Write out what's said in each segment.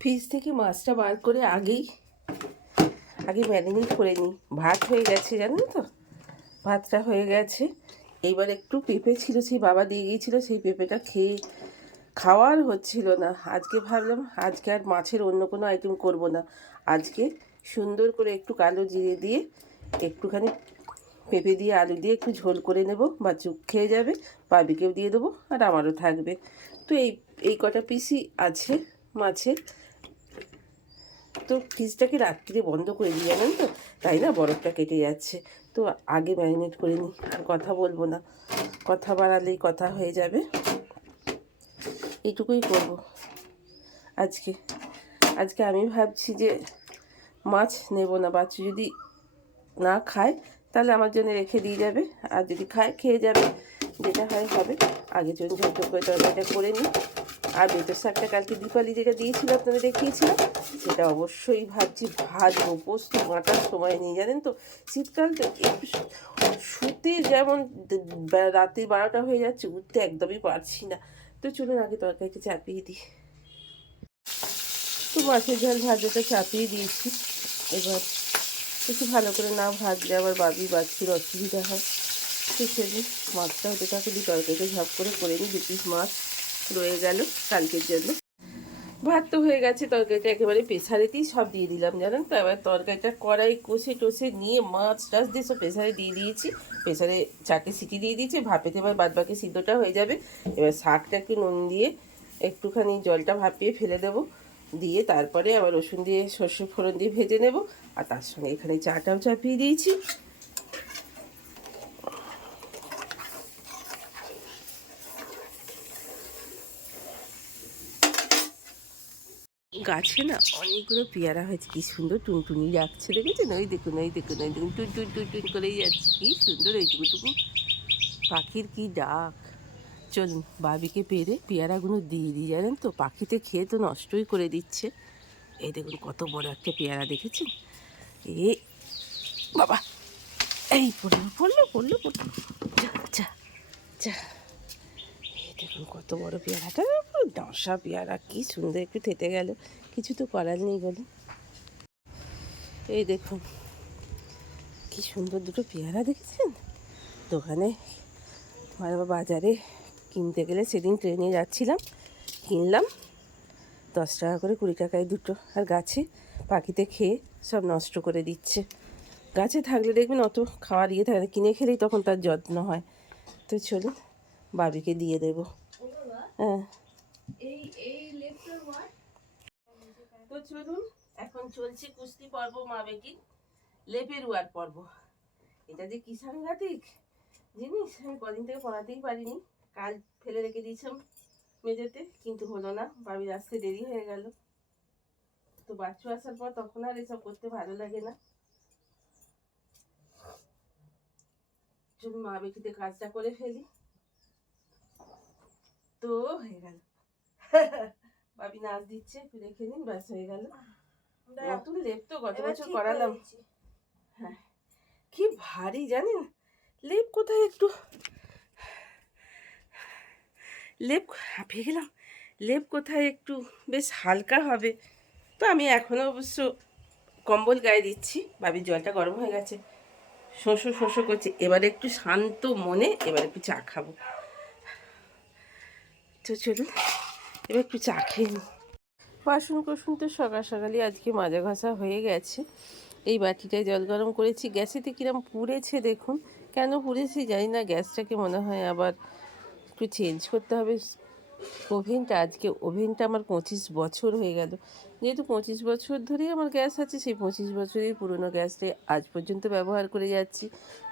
Fridge থেকে মাছটা বার করে আগেই, আগে ম্যারিনেট করে নিই। ভাত হয়ে গেছে, জানেন তো? ভাতটা হয়ে গেছে। এইবার একটু পেঁপে ছিল, সেই বাবা দিয়ে গিয়েছিল, সেই পেঁপেটা খেয়ে খাওয়ার হচ্ছিল না। আজকে ভাবলাম, আজকে আর মাছের অন্য কোনো আইটেম করব না। আজকে সুন্দর করে একটু কালো জিরে দিয়ে একটুখানি পেঁপে দিয়ে আলু দিয়ে একটু ঝোল করে নেব, বা চুপ খেয়ে যাবে, বাবিকেও দিয়ে দেবো, আর আমারও থাকবে। তো এই এই কটা পিসই আছে মাছের। তো ফ্রিজটাকে রাত্রিরে বন্ধ করে দিই, জানেন তো? তাই না? বরফটা কেটে যাচ্ছে। তো আগে ম্যারিনেট করে নিই, আর কথা বলব না। কথা বাড়ালেই কথা হয়ে যাবে। এইটুকুই করব আজকে। আজকে আমি ভাবছি যে মাছ নেব না, বাচ্চা যদি না খায়, তাহলে আমার জন্য রেখে দিয়ে যাবে। আর যদি খায়, খেয়ে যাবে। যেটা হয়, হবে। আগে জন্য ঝটঝট করে তরকারিটা করে নিই। আর বেতর শাকটা কালকে দীপালি যেটা দিয়েছিল, আপনারা দেখিয়েছিলাম সেটা অবশ্যই ভাবছি ভাজবো, পোস্ত মাটার সময় নেই, জানেন তো? শীতকাল তো শুতে যেমন রাত্রি বারোটা হয়ে যাচ্ছে, উঠতে একদমই পারছি না। তো চলুন, আগে তরকারিটা চাপিয়ে দিই। তো মাছের ঝাল ভাজাটা চাপিয়ে দিয়েছি। এবার একটু ভালো করে না ভাজলে আবার বাবি বাচ্চির অসুবিধা হয়। তো সেদিন মাছটা হতে থাকে দিয়ে তরকারিটা ঝাপ করে করে নিই দু পিস মাছ। রয়ে গেল কালকের জন্য। ভাত তো হয়ে গেছে, তরকারিটা একেবারে প্রেসারেতেই সব দিয়ে দিলাম, জানেন তো? এবার তরকারিটা কড়াই কষে টষে নিয়ে মাছ টাছ দিয়ে সব প্রেসারে দিয়ে দিয়েছি। প্রেসারে চারটে সিটি দিয়ে দিয়েছি, ভাপেতে এবার বাদ বাকি সিদ্ধটা হয়ে যাবে। এবার শাকটা একটু নুন দিয়ে একটুখানি জলটা ভাপিয়ে ফেলে দেবো। দিয়ে তারপরে আবার রসুন দিয়ে সর্ষে ফোড়ন দিয়ে ভেজে নেব। আর তার সঙ্গে এখানে চাটাও চাপিয়ে দিয়েছি। গাছে না অনেকগুলো পেয়ারা হয়েছে। কি সুন্দর টুনটুনি যাচ্ছে দেখেছেন? ওই দেখুন ওই দেখুন ওই দেখুন, টুন টুন টুন টুন করেই যাচ্ছে। কি সুন্দর এইটুকুটুকু পাখির কি ডাক। চলুন, বাবিকে পেরে পেয়ারাগুলো দিয়ে দিই, জানেন তো? পাখিতে খেয়ে তো নষ্টই করে দিচ্ছে। এই দেখুন, কত বড় একটা পেয়ারা, দেখেছেন? এ, বাবা, এই পড়ল পড়ল পড়ল পড়ল। যা যা যা। এই দেখুন, কত বড় পেয়ারাটা। ডাঁসা পেয়ারা, কি সুন্দর একটু থেতে গেল। কিছু তো করার নেই বলুন এই দেখুন কি সুন্দর দুটো পেয়ারা দেখেছেন? দোকানে বাজারে কিনতে গেলে সেদিন ট্রেনে যাচ্ছিলাম, কিনলাম। দশ টাকা করে কুড়ি টাকায় দুটো, আর গাছে পাখিতে খেয়ে সব নষ্ট করে দিচ্ছে। গাছে থাকলে দেখবেন অত খাওয়ার ইয়ে থাকে। কিনে খেলেই তখন তার যত্ন হয়। তো চলুন, বাবিকে দিয়ে দেবো। হ্যাঁ। এই এই লেপটার ওয়াট তো চলুন, এখন চলছে কুস্তি পর্ব মা বেটি লেপের উয়ার পর্ব। এটা যে কি সাংঘাতিক জিনিস, আমি কদিন থেকে পড়াতেই পারিনি। কাল ফেলে রেখে দিয়েছিলাম মেঝেতে, কিন্তু হলো না বাবির আসতে দেরি হয়ে গেল। তো বাচ্চু আসার পর তখন আর এসব করতে ভালো লাগে না। চলুন মা বেটিতে কাজটা করে ফেলি। তো, হয়ে গেল। বাবি নাচ দিচ্ছে একটু দেখে নিন ব্যাস হয়ে গেল। নতুন লেপ তো গত বছর করালাম। হ্যাঁ কি ভারী জানেন? লেপ কোথায় একটু? লেপ হাঁপিয়ে গেলাম। লেপ কোথায় একটু বেশ হালকা হবে। তো আমি এখনও অবশ্য কম্বল গায়ে দিচ্ছি। বাবির জলটা গরম হয়ে গেছে। শোষো শোষো করছে। এবারে একটু শান্ত মনে এবার একটু চা খাব। তো চলুন। এবার একটু চা খেয়ে নিই বাসন কোসন তো সকাল সকালই আজকে মাজা ঘষা হয়ে গেছে। এই বাটিটায় জল গরম করেছি। গ্যাসেতে কিরম পুড়েছে দেখুন। কেন পুড়েছি জানি না। গ্যাসটাকে মনে হয় আবার একটু চেঞ্জ করতে হবে। ওভেনটা আজকে, ওভেনটা আমার পঁচিশ বছর হয়ে গেল। যেহেতু পঁচিশ বছর ধরেই আমার গ্যাস আছে, সেই পঁচিশ বছরের পুরনো গ্যাসটাই আজ পর্যন্ত ব্যবহার করে যাচ্ছি।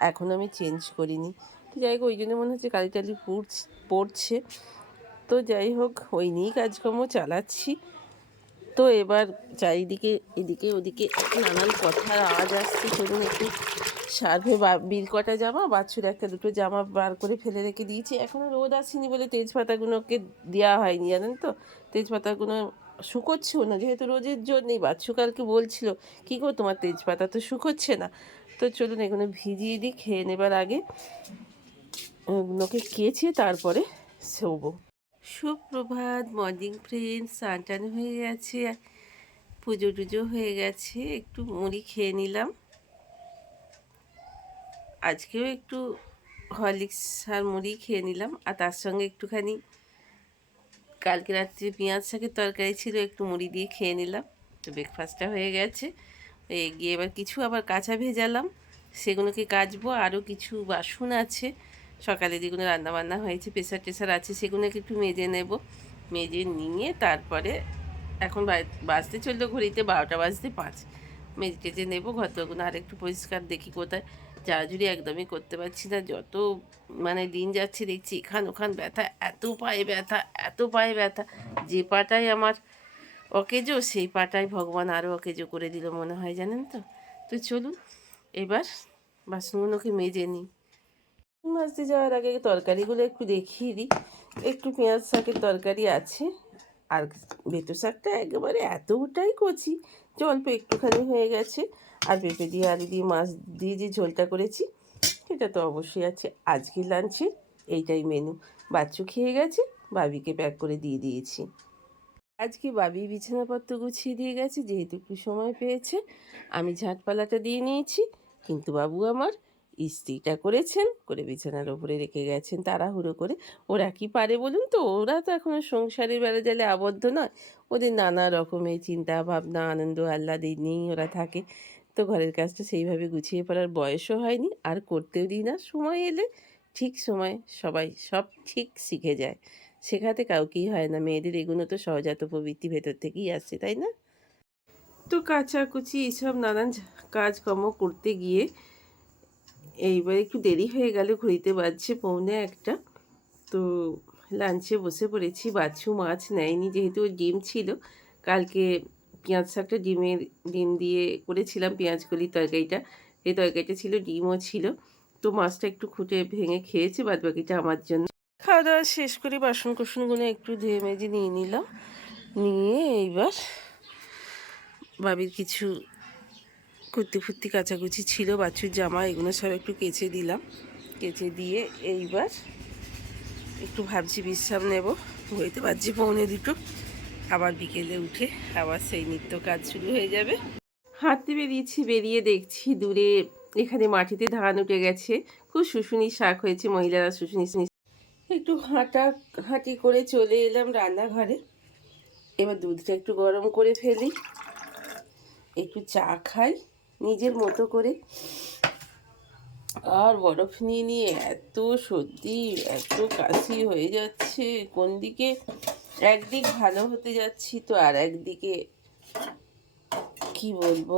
এখন আমি চেঞ্জ করিনি। যাই হোক, ওই জন্য মনে হচ্ছে কালি টালি পড়ছে। তো যাই হোক, ওই নিয়েই কাজকর্ম চালাচ্ছি। তো এবার চারিদিকে, এদিকে ওদিকে নানান কথার আওয়াজ আসছে। চলুন একটু সার্ভে বা বিল কটা জামা, বাছুর একটা দুটো জামা বার করে ফেলে রেখে দিয়েছি। এখনও রোদ আসেনি বলে তেজপাতাগুলোকে দেওয়া হয়নি, জানেন তো? তেজপাতাগুলো শুকোচ্ছেও না, যেহেতু রোদের জোর নেই বাচ্চু কালকে বলছিল, কী গো, তোমার তেজপাতা তো শুকোচ্ছে না? তো চলুন এগুলো ভিজিয়ে দিই, খেয়ে নেবার আগে। ওগুলোকে কেচে তারপরে শোবো। সুপ্রভাত, মর্নিং ফ্রেন্ডস, স্নান হয়ে গেছে, পুজো টুজো হয়ে গেছে, একটু মুড়ি খেয়ে নিলাম। আজকেও একটু হরলিক্স আর মুড়ি খেয়ে নিলাম, আর তার সঙ্গে একটুখানি কালকে রাত্রে পেঁয়াজ শাকের তরকারি ছিল, একটু মুড়ি দিয়ে খেয়ে নিলাম। তো ব্রেকফাস্টটা হয়ে গেছে। গিয়ে এবার কিছু আবার কাঁচা ভেজালাম, সেগুলোকে কাচবো, আরও কিছু বাসন আছে। সকালে যেগুলো রান্নাবান্না হয়েছে, প্রেসার টেসার আছে, সেগুলোকে একটু মেজে নেব। মেজে নিয়ে তারপরে এখন বাজতে চলল ঘড়িতে বারোটা বাজতে পাঁচ। মেজে টেজে নেব ঘরগুলো আর একটু পরিষ্কার দেখি কোথায়। ঝাড়ঝুড়ি একদমই করতে পারছি না, যত মানে দিন যাচ্ছে দেখছি এখান ওখান ব্যথা, এত পায়ে ব্যথা, এত পায়ে ব্যথা। যে পাটাই আমার অকেজো, সেই পাটাই ভগবান আরও অকেজো করে দিল মনে হয়, জানেন তো? তো চলুন, এবার বাসনগুলোকে মেজে নিই। মাজতে যাওয়ার আগে তরকারিগুলো একটু দেখিয়ে দিই। একটু পেঁয়াজ শাকের তরকারি আছে, আর বেতো শাকটা একেবারে এতটাই কচি যে অল্প একটুখানি হয়ে গেছে। আর পেঁপে দিয়ে আলু দিয়ে, মাছ দিয়ে যে ঝোলটা করেছি, সেটা তো অবশ্যই আছে। আজকে লাঞ্চে এইটাই মেনু বাচ্চু খেয়ে গেছে, বাবিকে প্যাক করে দিয়ে দিয়েছি। আজকে বাবি বিছানাপত্র গুছিয়ে দিয়ে গেছে, যেহেতু একটু সময় পেয়েছে, আমি ঝাঁটপালাটা দিয়ে নিয়েছি, কিন্তু বাবু আমার ইস্ত্রিটা করেছেন, করে বিছানার ওপরে রেখে গেছেন, তাড়াহুড়ো করে। ওরা কি পারে বলুন তো? ওরা তো এখনও সংসারের বেলা জালে আবদ্ধ নয়। ওদের নানা রকমের চিন্তা ভাবনা, আনন্দ আহ্লাদে নিয়েই ওরা থাকে। তো ঘরের কাজটা সেইভাবে গুছিয়ে পড়ার বয়সও হয়নি। আর করতেও দিই না। সময় এলে ঠিক সময় সবাই সব ঠিক শিখে যায়। শেখাতে কাউকেই হয় না। মেয়েদের এগুলো তো সহজাত প্রবৃত্তি ভেতর থেকেই আসছে, তাই না? তো কাচাকুচি এইসব নানান কাজকর্ম করতে গিয়ে এইবার একটু দেরি হয়ে গেল, ঘড়িতে বাজছে পৌনে একটা। তো লাঞ্চে বসে পড়েছি, বাছু মাছ নেয়নি যেহেতু ডিম ছিল। কালকে পেঁয়াজ শাকটা ডিমের ডিম দিয়ে করেছিলাম, পেঁয়াজ কলির তরকারিটা। এই তরকারিটা ছিল, ডিমও ছিল। তো মাছটা একটু খুঁটে ভেঙে খেয়েছে বাদ বাকিটা আমার জন্য। খাওয়া দাওয়া শেষ করে বাসন কোসনগুলো একটু ধুয়ে মেজে নিয়ে নিলাম। নিয়ে এইবার বাবির কিছু কুর্তি ফুর্তি কাচাকুচি ছিল, বাছুর জামা এগুলো সব একটু কেচে দিলাম। কেচে দিয়ে এইবার একটু ভাবছি বিশ্রাম নেব। ঘড়িতে পারছি পৌনে দুটো। আবার বিকেলে উঠে আবার সেই নিত্য কাজ শুরু হয়ে যাবে। হাঁটতে বেরিয়েছি, বেরিয়ে দেখছি দূরে এখানে মাটিতে ধান উঠে গেছে। খুব শুশুনি শাক হয়েছে, মহিলারা শুশুনি একটু হাঁটা হাঁটি করে চলে এলাম রান্নাঘরে। এবার দুধটা একটু গরম করে ফেলি। একটু চা খাই। নিজের মতো করে। আর বরফ নিয়ে নিয়ে এত সর্দি, এত কাশি হয়ে যাচ্ছে। কোন দিকে? একদিক ভালো হতে যাচ্ছি তো আর একদিকে কি বলব?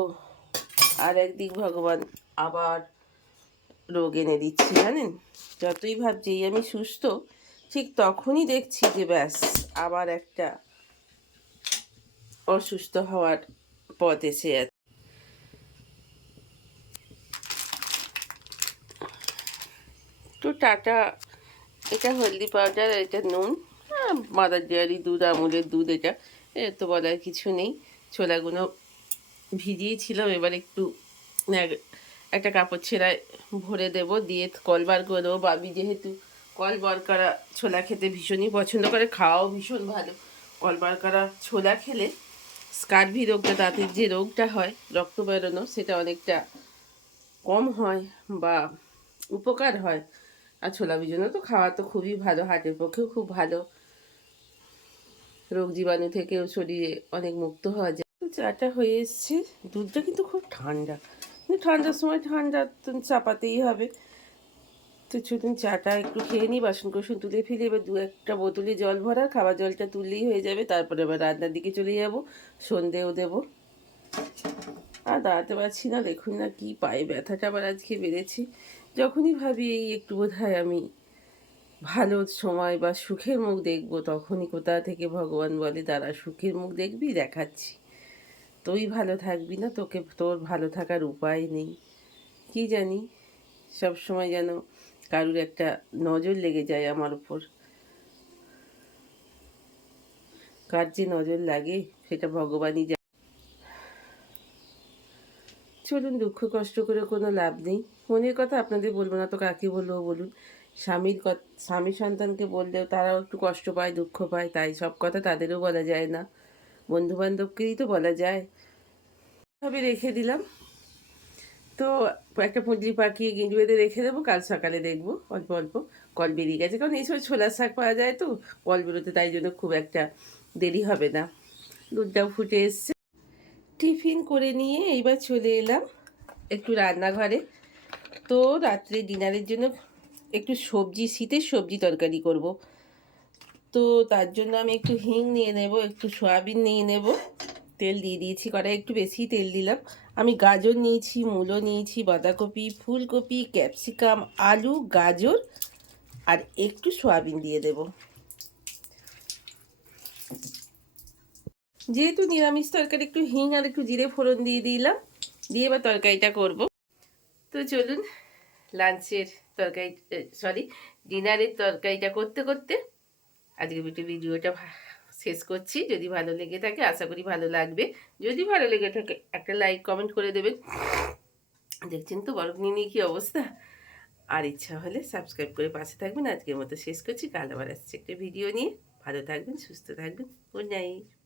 আর একদিক ভগবান আবার রোগ এনে দিচ্ছে, জানেন? যতই ভাবছি আমি সুস্থ, ঠিক তখনই দেখছি যে ব্যাস, আবার একটা অসুস্থ হওয়ার পথ এসে যাচ্ছে। টাটা। এটা হলদি পাউডার আর এটা নুন। হ্যাঁ মাদার ডেয়ারি দুধ, আমুলের দুধ এটা। এর তো বলার কিছু নেই। ছোলাগুলো ভিজিয়েছিলাম এবার একটু একটা কাপড় ছেঁড়ায় ভরে দেব, দিয়ে কল বার করে বাবি যেহেতু কল বার করা ছোলা খেতে ভীষণই পছন্দ করে, খাওয়াও ভীষণ ভালো। কল বার করা ছোলা খেলে স্কার্ভি রোগটা দাঁতের যে রোগটা হয়, রক্ত বেরোনো, সেটা অনেকটা কম হয় বা উপকার হয়। আর ছোলা বিজন্য তো খাওয়া তো খুবই ভালো হার্টের পক্ষেও খুব ভালো। রোগ জীবাণু থেকেও শরীরে অনেক মুক্ত হওয়া যায়। তো চাটা হয়ে এসছে। দুধটা কিন্তু খুব ঠান্ডা। ঠান্ডার সময় ঠান্ডা তো চাপাতেই হবে। তো চলুন চাটা একটু খেয়ে নিই বাসন কোসন তুলে ফেলে। এবার দু একটা বোতলে জল ভরা, খাবার জলটা তুললেই হয়ে যাবে। তারপরে এবার রান্নার দিকে চলে যাব। সন্ধেও দেবো। আর দাঁড়াতে পারছি না, দেখুন না কি পায়ে ব্যথাটা আবার আজকে বেড়েছে। যখনই ভাবি এই একটু বোধ আমি ভালো সময় বা সুখের মুখ দেখব, তখনই কোথা থেকে ভগবান বলে, দাঁড়া, সুখের মুখ দেখবি, দেখাচ্ছি। তুই ভালো থাকবি না, তোকে, তোর ভালো থাকার উপায় নেই। কি জানি, সব সময় যেন কারুর একটা নজর লেগে যায় আমার উপর। কার যে নজর লাগে, সেটা ভগবানই চলুন দুঃখ কষ্ট করে কোনো লাভ নেই। মনের কথা আপনাদের বলব না তো কাকে বলব বলুন? স্বামীর স্বামী সন্তানকে বললেও তারাও একটু কষ্ট পায়, দুঃখ পায়, তাই সব কথা তাদেরও বলা যায় না। বন্ধু বান্ধবকেই তো বলা যায়। ভাবে রেখে দিলাম। তো একটা পুঁটলি পাকিয়ে গিঁট বেঁধে রেখে দেবো, কাল সকালে দেখব, অল্প অল্প কল বেরিয়ে গেছে। কারণ এইসব ছোলার শাক পাওয়া যায় তো, কল বেরোতে তাই জন্য খুব একটা দেরি হবে না। দুধটাও ফুটে এসছে। টিফিন করে নিয়ে এইবার চলে এলাম একটু রান্নাঘরে। তো রাত্রে ডিনারের জন্য একটু সবজি, শীতের সবজি তরকারি করব। তো তার জন্য আমি একটু হিং নিয়ে নেব, একটু সয়াবিন নিয়ে নেব। তেল দিয়ে দিয়েছি কড়াই একটু বেশি তেল দিলাম। আমি গাজর নিয়েছি, মূলো নিয়েছি, বাঁধাকপি, ফুলকপি, ক্যাপসিকাম, আলু, গাজর আর একটু সয়াবিন দিয়ে দেব। যেহেতু নিরামিষ তরকারি, একটু হিং আর একটু জিরে ফোড়ন দিয়ে দিলাম। দিয়ে এবার তরকারিটা করব। তো চলুন, লাঞ্চের তরকারি সরি ডিনারের তরকারিটা করতে করতে আজকে একটু ভিডিওটা শেষ করছি। যদি ভালো লেগে থাকে, আশা করি ভালো লাগবে। যদি ভালো লেগে থাকে, একটা লাইক, কমেন্ট করে দেবেন। দেখছেন তো বরফ নিয়ে নিয়ে কী অবস্থা? আর ইচ্ছা হলে সাবস্ক্রাইব করে পাশে থাকবেন। আজকের মতো শেষ করছি। কাল আবার আসছে একটা ভিডিও নিয়ে। ভালো থাকবেন, সুস্থ থাকবেন। Good night.